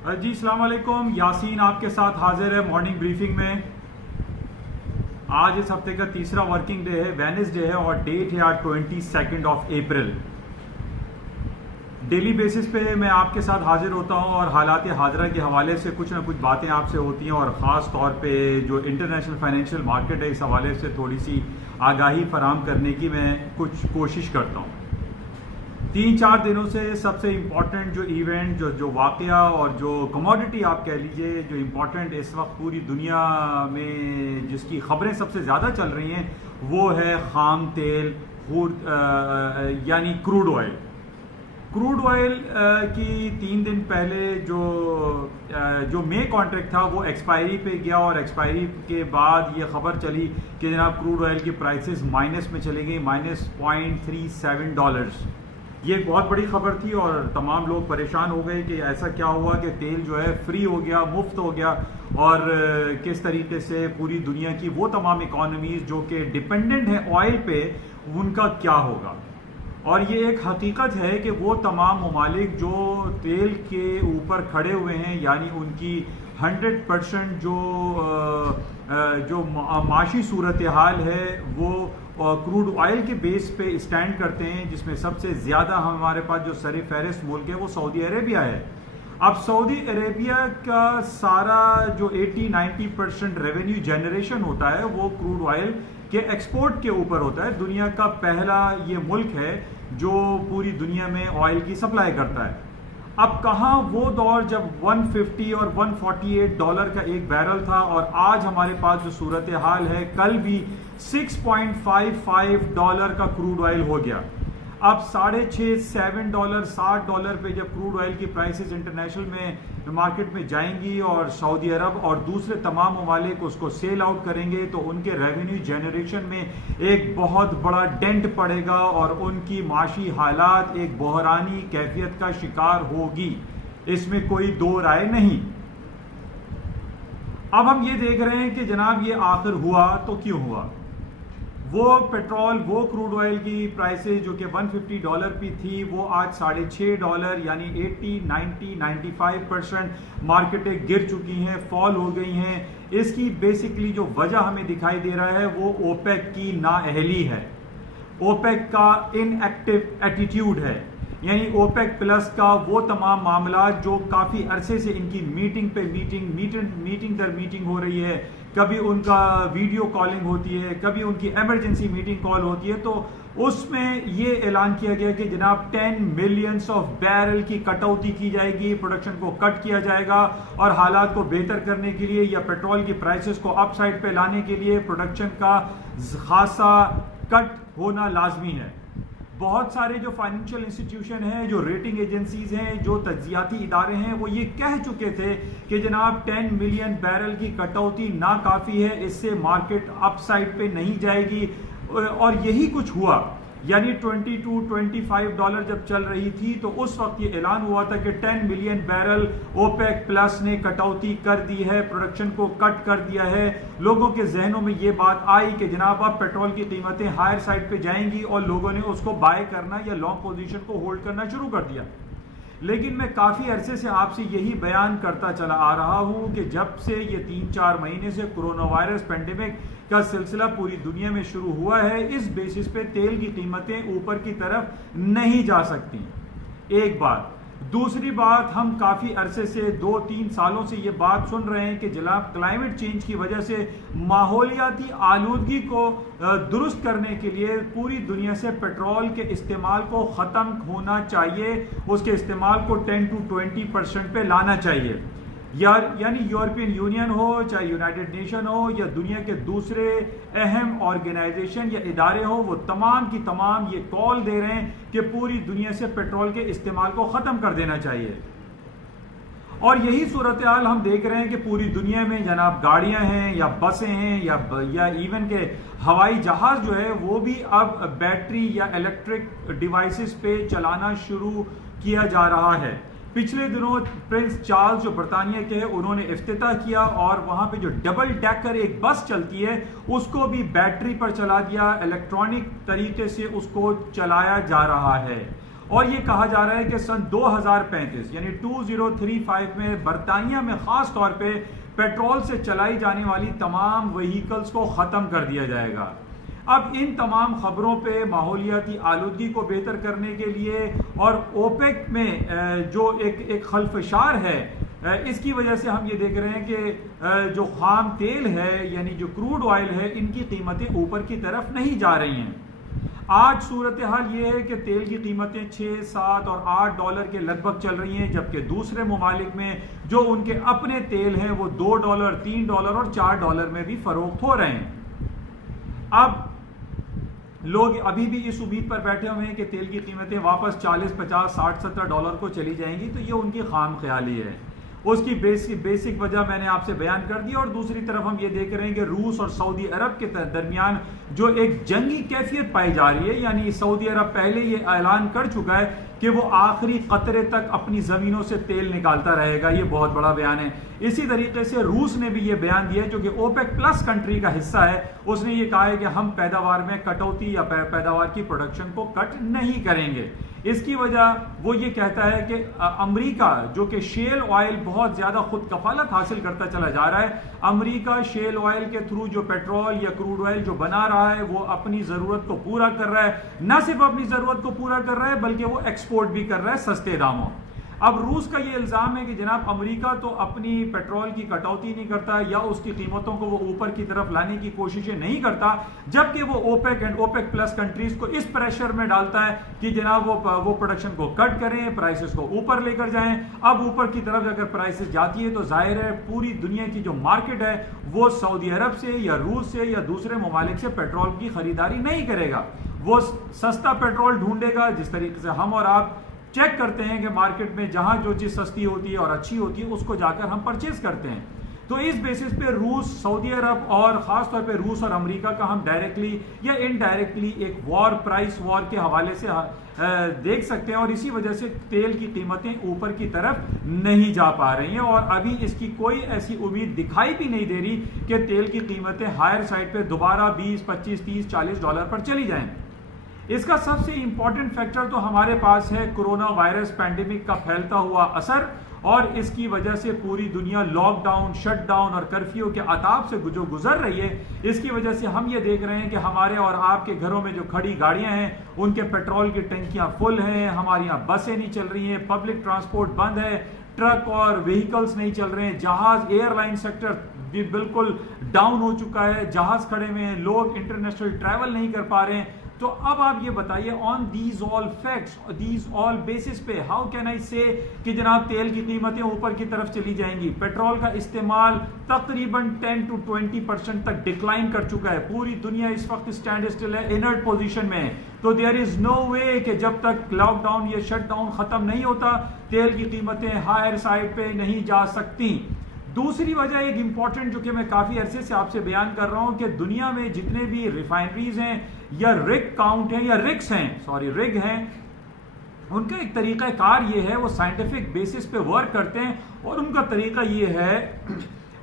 जी अस्सलाम वालेकुम। यासीन आपके साथ हाजिर है मॉर्निंग ब्रीफिंग में। आज इस हफ्ते का तीसरा वर्किंग डे है, वेडनेसडे है और डेट है आज 22 अप्रैल। डेली बेसिस पे मैं आपके साथ हाजिर होता हूं और हालात हाजरा के हवाले से कुछ ना कुछ बातें आपसे होती हैं और ख़ास तौर पे जो इंटरनेशनल फाइनेंशियल मार्केट है इस हवाले से थोड़ी सी आगाही फराहम करने की मैं कुछ कोशिश करता हूं। 3-4 दिनों से सबसे इम्पॉर्टेंट जो इवेंट जो वाकया और जो कमोडिटी आप कह लीजिए जो इम्पॉर्टेंट इस वक्त पूरी दुनिया में जिसकी खबरें सबसे ज़्यादा चल रही हैं वो है खाम तेल यानी क्रूड ऑयल। क्रूड ऑयल की 3 दिन पहले जो मे कॉन्ट्रैक्ट था वो एक्सपायरी पे गया और एक्सपायरी के बाद ये खबर चली कि जनाब क्रूड ऑयल की प्राइसेस माइनस में चली गई, -$0.37। ये एक बहुत बड़ी खबर थी और तमाम लोग परेशान हो गए कि ऐसा क्या हुआ कि तेल जो है फ्री हो गया, मुफ्त हो गया और किस तरीके से पूरी दुनिया की वो तमाम इकॉनमीज जो कि डिपेंडेंट है ऑयल पे उनका क्या होगा। और ये एक हकीकत है कि वो तमाम ममालिक जो तेल के ऊपर खड़े हुए हैं यानी उनकी 100% जो माशी सूरत हाल है वो क्रूड ऑयल के बेस पे स्टैंड करते हैं, जिसमें सबसे ज़्यादा हमारे पास जो सर फहरिस्त मुल्क है वो सऊदी अरेबिया है। अब सऊदी अरेबिया का सारा जो 80-90% रेवेन्यू जनरेशन होता है वो क्रूड ऑयल के एक्सपोर्ट के ऊपर होता है। दुनिया का पहला ये मुल्क है जो पूरी दुनिया में ऑयल की सप्लाई करता है। अब कहाँ वो दौर जब 150 और $148 का एक बैरल था और आज हमारे पास जो सूरत हाल है, कल भी $6.55 का क्रूड ऑयल हो गया। अब $6.5-7 $60 पे जब क्रूड ऑयल की प्राइसेस इंटरनेशनल में मार्केट में जाएंगी और सऊदी अरब और दूसरे तमाम ममालिक उसको सेल आउट करेंगे तो उनके रेवेन्यू जनरेशन में एक बहुत बड़ा डेंट पड़ेगा और उनकी माशी हालात एक बहरानी कैफियत का शिकार होगी, इसमें कोई दो राय नहीं। अब हम ये देख रहे हैं कि जनाब ये आखिर हुआ तो क्यों हुआ। वो पेट्रोल वो क्रूड ऑयल की प्राइसेस जो कि $150 की थी वो आज $6.5 यानी 80-90-95% मार्केटें गिर चुकी हैं, फॉल हो गई हैं। इसकी बेसिकली जो वजह हमें दिखाई दे रहा है वो ओपेक की नाअहली है, ओपेक का इनएक्टिव एटीट्यूड है, यानी ओपेक प्लस का वो तमाम मामला जो काफ़ी अरसे से इनकी मीटिंग पे मीटिंग दर मीटिंग हो रही है। कभी उनका वीडियो कॉलिंग होती है, कभी उनकी इमरजेंसी मीटिंग कॉल होती है, तो उसमें ये ऐलान किया गया कि जनाब 10 मिलियंस ऑफ बैरल की कटौती की जाएगी, प्रोडक्शन को कट किया जाएगा और हालात को बेहतर करने के लिए या पेट्रोल की प्राइसेस को अप साइड पे लाने के लिए प्रोडक्शन का खासा कट होना लाजमी है। बहुत सारे जो फाइनेंशियल इंस्टीट्यूशन हैं, जो रेटिंग एजेंसीज हैं, जो तज्जियाती इदारे हैं, वो ये कह चुके थे कि जनाब 10 मिलियन बैरल की कटौती ना काफ़ी है, इससे मार्केट अपसाइड पे नहीं जाएगी। और यही कुछ हुआ, यानी $22-25 जब चल रही थी तो उस वक्त ये ऐलान हुआ था कि 10 मिलियन बैरल ओपेक प्लस ने कटौती कर दी है, प्रोडक्शन को कट कर दिया है। लोगों के जहनों में ये बात आई कि जनाब अब पेट्रोल की कीमतें हायर साइड पे जाएंगी और लोगों ने उसको बाय करना या लॉन्ग पोजीशन को होल्ड करना शुरू कर दिया। लेकिन मैं काफ़ी अरसे से आपसे यही बयान करता चला आ रहा हूं कि जब से ये 3-4 महीने से कोरोना वायरस पेंडेमिक का सिलसिला पूरी दुनिया में शुरू हुआ है, इस बेसिस पे तेल की कीमतें ऊपर की तरफ नहीं जा सकती। एक बात। दूसरी बात, हम काफ़ी अरसे से 2-3 सालों से ये बात सुन रहे हैं कि जनाब क्लाइमेट चेंज की वजह से माहौलियाती आलूदगी को दुरुस्त करने के लिए पूरी दुनिया से पेट्रोल के इस्तेमाल को ख़त्म होना चाहिए, उसके इस्तेमाल को 10-20% पे लाना चाहिए। यानी यूरोपियन यूनियन हो, चाहे यूनाइटेड नेशन हो या दुनिया के दूसरे अहम ऑर्गेनाइजेशन या इदारे हो, वो तमाम की तमाम ये कॉल दे रहे हैं कि पूरी दुनिया से पेट्रोल के इस्तेमाल को ख़त्म कर देना चाहिए। और यही सूरत हाल हम देख रहे हैं कि पूरी दुनिया में जनाब गाड़ियां हैं या बसें हैं या इवन के हवाई जहाज जो है वो भी अब बैटरी या इलेक्ट्रिक डिवाइसेस पे चलाना शुरू किया जा रहा है। पिछले दिनों प्रिंस चार्ल्स जो बरतानिया के हैं उन्होंने इफ्तिताह किया और वहां पे जो डबल डेकर एक बस चलती है उसको भी बैटरी पर चला दिया, इलेक्ट्रॉनिक तरीके से उसको चलाया जा रहा है। और ये कहा जा रहा है कि सन 2035 यानी 2035 में बरतानिया में खास तौर पे पेट्रोल से चलाई जाने वाली तमाम व्हीकल्स को ख़त्म कर दिया जाएगा। अब इन तमाम खबरों पे माहौलियाती आलूदगी को बेहतर करने के लिए और ओपेक में जो एक खलफशार है, इसकी वजह से हम ये देख रहे हैं कि जो खाम तेल है यानी जो क्रूड ऑयल है, इनकी कीमतें ऊपर की तरफ नहीं जा रही हैं। आज सूरत हाल ये है कि तेल की कीमतें 6, 7 और 8 डॉलर के लगभग चल रही हैं, जबकि दूसरे ममालिक में जो उनके अपने तेल हैं वो 2 डॉलर, 3 डॉलर और 4 डॉलर में भी फरोख्त हो रहे हैं। अब लोग अभी भी इस उम्मीद पर बैठे हुए हैं कि तेल की कीमतें वापस 40, 50, 60, 70 डॉलर को चली जाएंगी, तो ये उनकी खाम ख्याली है। उसकी बेसिक वजह मैंने आपसे बयान कर दी। और दूसरी तरफ हम ये देख रहे हैं कि रूस और सऊदी अरब के दरमियान जो एक जंगी कैफियत पाई जा रही है, यानी सऊदी अरब पहले ये ऐलान कर चुका है कि वो आखिरी कतरे तक अपनी जमीनों से तेल निकालता रहेगा। ये बहुत बड़ा बयान है। इसी तरीके से रूस ने भी ये बयान दिया है, जो कि ओपेक प्लस कंट्री का हिस्सा है। उसने ये कहा है कि हम पैदावार में कटौती या पैदावार की प्रोडक्शन को कट नहीं करेंगे। इसकी वजह वो ये कहता है कि अमेरिका जो कि शेल ऑयल बहुत ज्यादा खुद कफालत हासिल करता चला जा रहा है, अमेरिका शेल ऑयल के थ्रू जो पेट्रोल या क्रूड ऑयल जो बना रहा है वो अपनी जरूरत को पूरा कर रहा है। न सिर्फ अपनी जरूरत को पूरा कर रहा है बल्कि वो एक्सपोर्ट भी कर रहा है सस्ते दामों। अब रूस का ये इल्जाम है कि जनाब अमेरिका तो अपनी पेट्रोल की कटौती नहीं करता या उसकी कीमतों को वो ऊपर की तरफ लाने की कोशिशें नहीं करता, जबकि वो OPEC and OPEC plus countries को इस प्रेशर में डालता है कि जनाब वो प्रोडक्शन को कट करें, प्राइसेस को ऊपर लेकर जाएं। अब ऊपर की तरफ अगर प्राइसेस जाती है तो जाहिर है पूरी दुनिया की जो मार्केट है वो सऊदी अरब से या रूस से या दूसरे ममालिक से पेट्रोल की खरीदारी नहीं करेगा। वो सस्ता पेट्रोल ढूंढेगा। जिस तरीके से हम और आप चेक करते हैं कि मार्केट में जहां जो चीज सस्ती होती है और अच्छी होती है उसको जाकर हम परचेज करते हैं। तो इस बेसिस पे रूस, सऊदी अरब और खास तौर पे रूस और अमेरिका का हम डायरेक्टली या इनडायरेक्टली एक वॉर, प्राइस वॉर के हवाले से देख सकते हैं। और इसी वजह से तेल की कीमतें ऊपर की तरफ नहीं जा पा रही हैं और अभी इसकी कोई ऐसी उम्मीद दिखाई भी नहीं दे रही कि तेल की कीमतें हायर साइड पे दोबारा 20, 25, 30, 40 डॉलर पर चली जाएं। इसका सबसे इंपॉर्टेंट फैक्टर तो हमारे पास है कोरोना वायरस पैंडेमिक का फैलता हुआ असर, और इसकी वजह से पूरी दुनिया लॉकडाउन, शटडाउन और कर्फ्यू के आताब से जो गुजर रही है, इसकी वजह से हम ये देख रहे हैं कि हमारे और आपके घरों में जो खड़ी गाड़ियां हैं उनके पेट्रोल की टंकियां फुल हैं, हमारे यहाँ बसें नहीं चल रही हैं, पब्लिक ट्रांसपोर्ट बंद है, ट्रक और व्हीकल्स नहीं चल रहे हैं, जहाज, एयरलाइन सेक्टर भी बिल्कुल डाउन हो चुका है, जहाज खड़े हुए हैं, लोग इंटरनेशनल ट्रैवल नहीं कर पा रहे हैं। तो अब आप ये बताइए, on these all facts, these all basis पे हाउ कैन आई से कि जनाब तेल की कीमतें ऊपर की तरफ चली जाएंगी। पेट्रोल का इस्तेमाल तकरीबन 10 to 20% तक डिक्लाइन कर चुका है। पूरी दुनिया इस वक्त स्टैंड स्टिल है, इनर्ट पोजीशन में है। तो देयर इज नो वे कि जब तक लॉकडाउन या शटडाउन खत्म नहीं होता तेल की कीमतें हायर साइड पे नहीं जा सकती। दूसरी वजह एक इंपॉर्टेंट जो कि मैं काफी अरसे से आपसे बयान कर रहा हूं कि दुनिया में जितने भी रिफाइनरीज हैं या रिग काउंट हैं या रिग्स हैं, उनका एक तरीका कार ये है, वो साइंटिफिक बेसिस पे वर्क करते हैं। और उनका तरीका ये है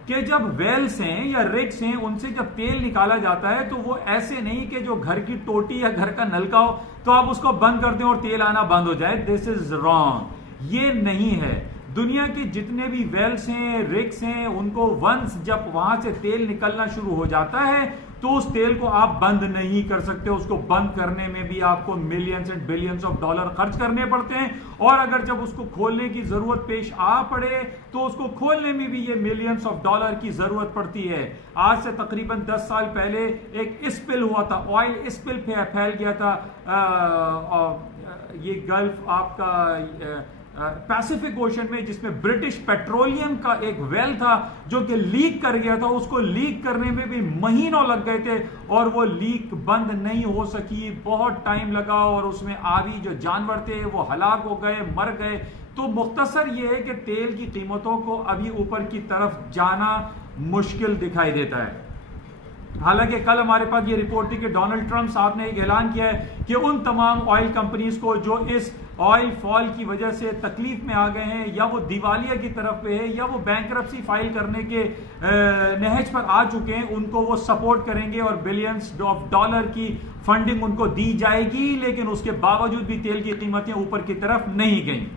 कि जब वेल्स हैं या रिग्स हैं उनसे जब तेल निकाला जाता है तो वो ऐसे नहीं कि जो घर की टोटी या घर का नलका हो तो आप उसको बंद कर दें और तेल आना बंद हो जाए। दिस इज रॉन्ग, ये नहीं है। दुनिया के जितने भी वेल्स हैं, रिग्स हैं, उनको वंस जब वहां से तेल निकलना शुरू हो जाता है तो उस तेल को आप बंद नहीं कर सकते। उसको बंद करने में भी आपको millions and billions of dollar खर्च करने पड़ते हैं, और अगर जब उसको खोलने की जरूरत पेश आ पड़े तो उसको खोलने में भी ये मिलियंस ऑफ डॉलर की जरूरत पड़ती है। आज से तकरीबन 10 साल पहले एक स्पिल हुआ था, ऑयल स्पिल फैल गया था। ये गल्फ आपका पैसिफिक ओशन में, जिसमें ब्रिटिश पेट्रोलियम का एक वेल था जो कि लीक कर गया था। उसको लीक करने में भी महीनों लग गए थे और वो लीक बंद नहीं हो सकी, बहुत टाइम लगा और उसमें आवी जो जानवर थे वो हलाक हो गए, मर गए। तो मुख्तसर ये है कि तेल की कीमतों को अभी ऊपर की तरफ जाना मुश्किल दिखाई देता है। हालांकि कल हमारे पास ये रिपोर्ट थी कि डोनाल्ड ट्रंप साहब ने एक ऐलान किया है कि उन तमाम ऑयल कंपनीज को जो इस ऑयल फॉल की वजह से तकलीफ में आ गए हैं, या वो दिवालिया की तरफ पे है, या वो बैंकरप्सी फाइल करने के नहज पर आ चुके हैं, उनको वो सपोर्ट करेंगे और बिलियंस ऑफ डॉलर की फंडिंग उनको दी जाएगी। लेकिन उसके बावजूद भी तेल की कीमतें ऊपर की तरफ नहीं गई।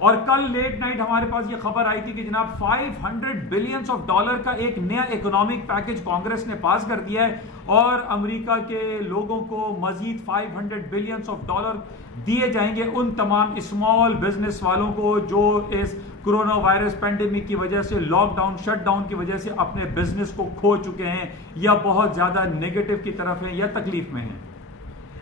और कल लेट नाइट हमारे पास ये खबर आई थी कि जनाब 500 बिलियंस ऑफ डॉलर का एक नया इकोनॉमिक पैकेज कांग्रेस ने पास कर दिया है और अमेरिका के लोगों को मजीद 500 बिलियंस ऑफ डॉलर दिए जाएंगे उन तमाम स्मॉल बिजनेस वालों को जो इस कोरोना वायरस पेंडेमिक की वजह से लॉकडाउन शटडाउन की वजह से अपने बिजनेस को खो चुके हैं या बहुत ज्यादा नेगेटिव की तरफ हैं या तकलीफ में हैं।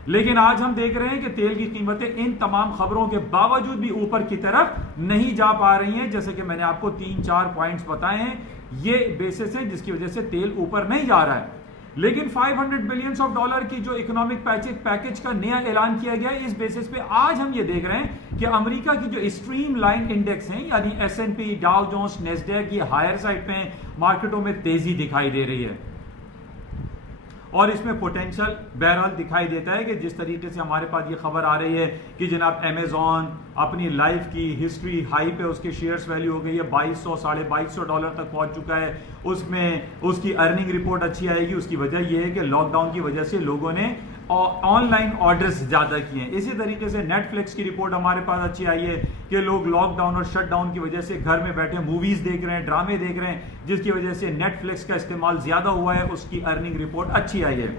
लेकिन आज हम देख रहे हैं कि तेल की कीमतें इन तमाम खबरों के बावजूद भी ऊपर की तरफ नहीं जा पा रही हैं। जैसे कि मैंने आपको 3-4 पॉइंट्स बताए हैं, ये बेसिस है जिसकी वजह से तेल ऊपर नहीं जा रहा है। लेकिन 500 बिलियंस ऑफ डॉलर की जो इकोनॉमिक पैकेज का नया ऐलान किया गया है, इस बेसिस पे आज हम ये देख रहे हैं कि अमेरिका की जो स्ट्रीम लाइन इंडेक्स हैं यानी S&P, डाउ जोन्स, नेस्डैक, ये हायर साइड पे मार्केटों में तेजी दिखाई दे रही है और इसमें पोटेंशियल बहरहाल दिखाई देता है कि जिस तरीके से हमारे पास ये खबर आ रही है कि जनाब अमेजॉन अपनी लाइफ की हिस्ट्री हाई पे उसके शेयर्स वैल्यू हो गई है 2200 $2200 तक पहुंच चुका है। उसमें उसकी अर्निंग रिपोर्ट अच्छी आएगी। उसकी वजह यह है कि लॉकडाउन की वजह से लोगों ने ऑनलाइन ऑर्डर्स ज्यादा किए हैं। इसी तरीके से नेटफ्लिक्स की रिपोर्ट हमारे पास अच्छी आई है कि लोग लॉकडाउन और शटडाउन की वजह से घर में बैठे मूवीज देख रहे हैं, ड्रामे देख रहे हैं, जिसकी वजह से नेटफ्लिक्स का इस्तेमाल ज्यादा हुआ है। उसकी अर्निंग रिपोर्ट अच्छी आई है।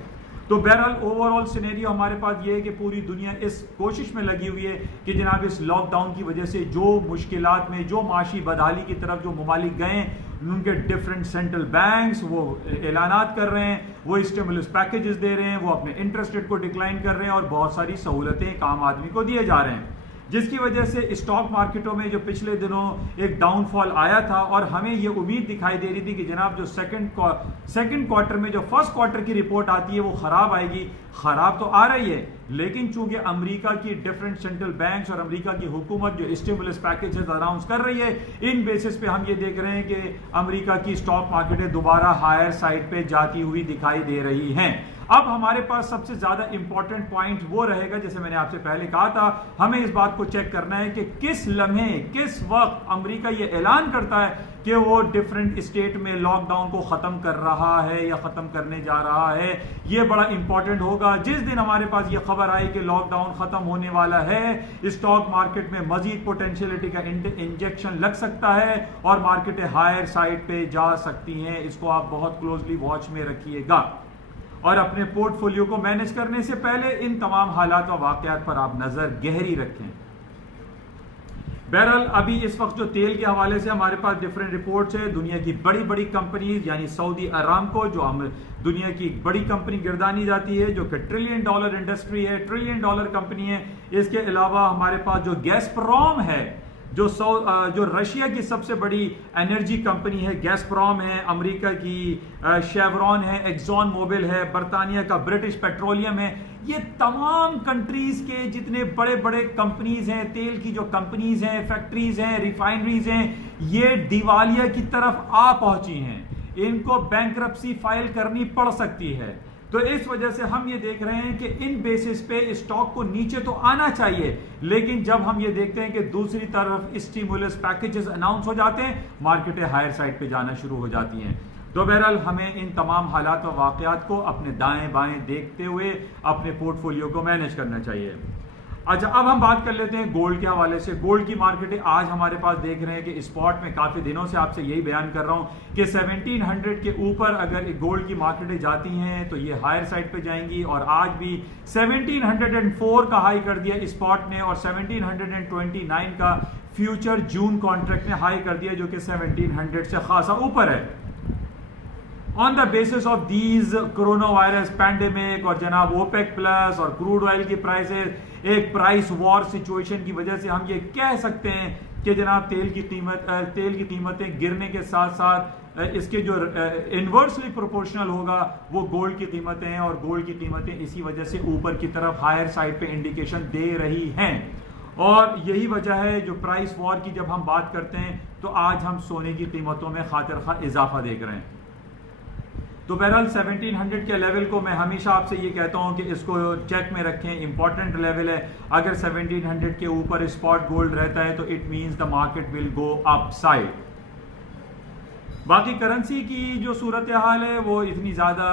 तो बहरहाल ओवरऑल सिनेरियो हमारे पास ये है कि पूरी दुनिया इस कोशिश में लगी हुई है कि जनाब इस लॉकडाउन की वजह से जो मुश्किलात में जो माशी बदहाली की तरफ जो ममालिक गए उनके डिफरेंट सेंट्रल बैंक्स वो ऐलानात कर रहे हैं, वो स्टिमुलस पैकेजेस दे रहे हैं, वो अपने इंटरेस्ट रेट को डिक्लाइन कर रहे हैं और बहुत सारी सहूलतें आम आदमी को दिए जा रहे हैं, जिसकी वजह से स्टॉक मार्केटों में जो पिछले दिनों एक डाउनफॉल आया था और हमें ये उम्मीद दिखाई दे रही थी कि जनाब जो सेकंड क्वार्टर में जो फर्स्ट क्वार्टर की रिपोर्ट आती है वो खराब आएगी। खराब तो आ रही है, लेकिन चूंकि अमेरिका की डिफरेंट सेंट्रल बैंक्स और अमेरिका की हुकूमत जो स्टिमुलस पैकेजेस अनाउंस कर रही है, इन बेसिस पे हम ये देख रहे हैं कि अमेरिका की स्टॉक मार्केटें दोबारा हायर साइड पे जाती हुई दिखाई दे रही हैं। अब हमारे पास सबसे ज्यादा इंपॉर्टेंट पॉइंट वो रहेगा, जैसे मैंने आपसे पहले कहा था, हमें इस बात को चेक करना है कि किस लम्हे किस वक्त अमेरिका ये ऐलान करता है कि वो डिफरेंट स्टेट में लॉकडाउन को खत्म कर रहा है या खत्म करने जा रहा है। ये बड़ा इंपॉर्टेंट होगा। जिस दिन हमारे पास ये खबर आई कि लॉकडाउन खत्म होने वाला है, स्टॉक मार्केट में मजीद पोटेंशियलिटी का इंजेक्शन लग सकता है और मार्केटें हायर साइड पे जा सकती हैं। इसको आप बहुत क्लोजली वॉच में रखिएगा और अपने पोर्टफोलियो को मैनेज करने से पहले इन तमाम हालात और वाकयात पर आप नजर गहरी रखें। बहरहाल अभी इस वक्त जो तेल के हवाले से हमारे पास डिफरेंट रिपोर्ट्स है, दुनिया की बड़ी बड़ी कंपनीज यानी सऊदी अरामको जो दुनिया की एक बड़ी कंपनी गिरदानी जाती है, जो कि $1 ट्रिलियन इंडस्ट्री है, $1 ट्रिलियन कंपनी है। इसके अलावा हमारे पास जो गैसप्रोम है, जो रशिया की सबसे बड़ी एनर्जी कंपनी है, गैसप्रोम है, अमेरिका की शेवरॉन है, एक्सॉन मोबिल है, बरतानिया का ब्रिटिश पेट्रोलियम है, ये तमाम कंट्रीज के जितने बड़े बड़े कंपनीज हैं, तेल की जो कंपनीज हैं, फैक्ट्रीज हैं, रिफाइनरीज हैं, ये दिवालिया की तरफ आ पहुंची हैं। इनको बैंकरप्सी फाइल करनी पड़ सकती है। तो इस वजह से हम ये देख रहे हैं कि इन बेसिस पे स्टॉक को नीचे तो आना चाहिए, लेकिन जब हम ये देखते हैं कि दूसरी तरफ स्टिमुलस पैकेजेस अनाउंस हो जाते हैं, मार्केटें हायर साइड पे जाना शुरू हो जाती हैं। तो बहरहाल हमें इन तमाम हालात और वाकयात को अपने दाएं बाएं देखते हुए अपने पोर्टफोलियो को मैनेज करना चाहिए। अच्छा, अब हम बात कर लेते हैं गोल्ड के हवाले से। गोल्ड की मार्केटें आज हमारे पास देख रहे हैं कि स्पॉट में काफी दिनों से आपसे यही बयान कर रहा हूं कि 1700 के ऊपर अगर गोल्ड की मार्केटें जाती हैं तो ये हायर साइड पे जाएंगी और आज भी 1704 का हाई कर दिया स्पॉट ने और 1729 का फ्यूचर जून कॉन्ट्रैक्ट ने हाई कर दिया, जो कि 1700 से खासा ऊपर है। On the basis of these corona virus pandemic और जनाब ओपेक प्लस और क्रूड ऑयल की प्राइसेस, एक प्राइस वॉर सिचुएशन की वजह से हम ये कह सकते हैं कि जनाब तेल की कीमतें गिरने के साथ साथ इसके जो इनवर्सली प्रोपोर्शनल होगा वो गोल्ड की कीमतें हैं और गोल्ड की कीमतें इसी वजह से ऊपर की तरफ हायर साइड पे इंडिकेशन दे रही हैं। और यही वजह है जो प्राइस वॉर की जब हम बात करते हैं तो आज हम सोने की कीमतों में खातिर खा इजाफा देख रहे हैं। तो बहरहाल 1700 के लेवल को मैं हमेशा आपसे ये कहता हूं कि इसको चेक में रखें, इंपॉर्टेंट लेवल है। अगर 1700 के ऊपर स्पॉट गोल्ड रहता है तो it means the market will go up side. बाकी करेंसी की जो सूरत हाल है वो इतनी ज़्यादा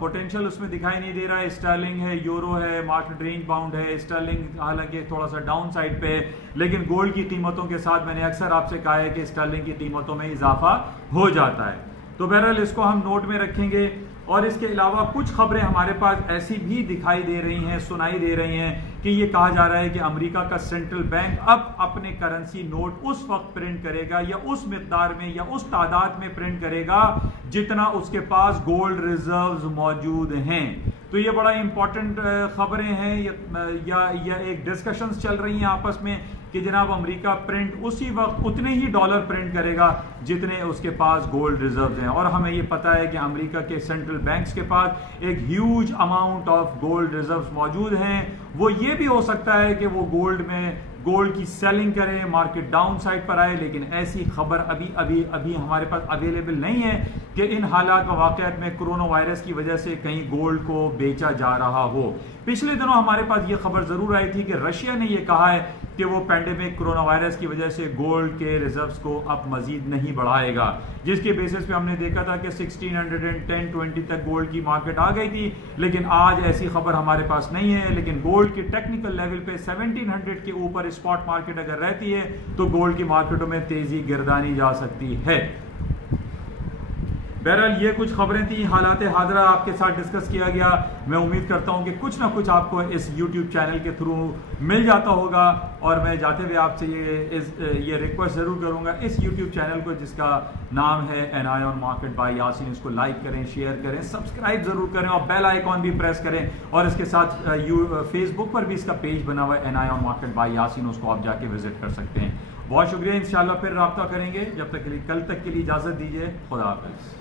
पोटेंशियल उसमें दिखाई नहीं दे रहा है। स्टर्लिंग है, यूरो है, मार्केट रेंज बाउंड है। स्टर्लिंग हालांकि थोड़ा सा डाउन साइड पे है, लेकिन गोल्ड की कीमतों के साथ मैंने अक्सर आपसे कहा है कि स्टर्लिंग की कीमतों में इजाफा हो जाता है। तो बहरहाल इसको हम नोट में रखेंगे। और इसके अलावा कुछ खबरें हमारे पास ऐसी भी दिखाई दे रही हैं, सुनाई दे रही हैं कि ये कहा जा रहा है कि अमेरिका का सेंट्रल बैंक अब अपने करेंसी नोट उस वक्त प्रिंट करेगा या उस मिकदार में या उस तादाद में प्रिंट करेगा जितना उसके पास गोल्ड रिजर्व्स मौजूद हैं। तो ये बड़ा इंपॉर्टेंट खबरें हैं या एक डिस्कशंस चल रही हैं आपस में कि जनाब अमेरिका प्रिंट उसी वक्त उतने ही डॉलर प्रिंट करेगा जितने उसके पास गोल्ड रिजर्व्स हैं। और हमें ये पता है कि अमेरिका के सेंट्रल बैंक्स के पास एक huge amount of gold reserves मौजूद हैं। वो ये भी हो सकता है कि वो गोल्ड की सेलिंग करें, मार्केट डाउन साइड पर आए, लेकिन ऐसी खबर अभी हमारे पास अवेलेबल नहीं है कि इन हालात वाक़यात में कोरोना वायरस की वजह से कहीं गोल्ड को बेचा जा रहा हो। पिछले दिनों हमारे पास ये खबर जरूर आई थी कि रशिया ने यह कहा है कि वो पैंडेमिक कोरोना वायरस की वजह से गोल्ड के रिजर्व्स को अब मजीद नहीं बढ़ाएगा, जिसके बेसिस पे हमने देखा था कि 1610-20 तक गोल्ड की मार्केट आ गई थी। लेकिन आज ऐसी खबर हमारे पास नहीं है। लेकिन गोल्ड के टेक्निकल लेवल पे 1700 के ऊपर स्पॉट मार्केट अगर रहती है तो गोल्ड की मार्केटों में तेजी गिरदानी जा सकती है। बहरहाल ये कुछ खबरें थी, हालात हादरा आपके साथ डिस्कस किया गया। मैं उम्मीद करता हूं कि कुछ ना कुछ आपको इस YouTube चैनल के थ्रू मिल जाता होगा। और मैं जाते हुए आपसे ये रिक्वेस्ट ज़रूर करूंगा, इस YouTube चैनल को जिसका नाम है an eye on market by Yasin, इसको लाइक करें, शेयर करें, सब्सक्राइब ज़रूर करें और बेल आइकॉन भी प्रेस करें। और इसके साथ फेसबुक पर भी इसका पेज बना हुआ है an eye on market by Yasin, उसको आप जाके विजिट कर सकते हैं। बहुत शुक्रिया, इंशाल्लाह फिर राब्ता करेंगे। जब तक के लिए कल तक के लिए इजाज़त दीजिए। खुदा हाफिज़।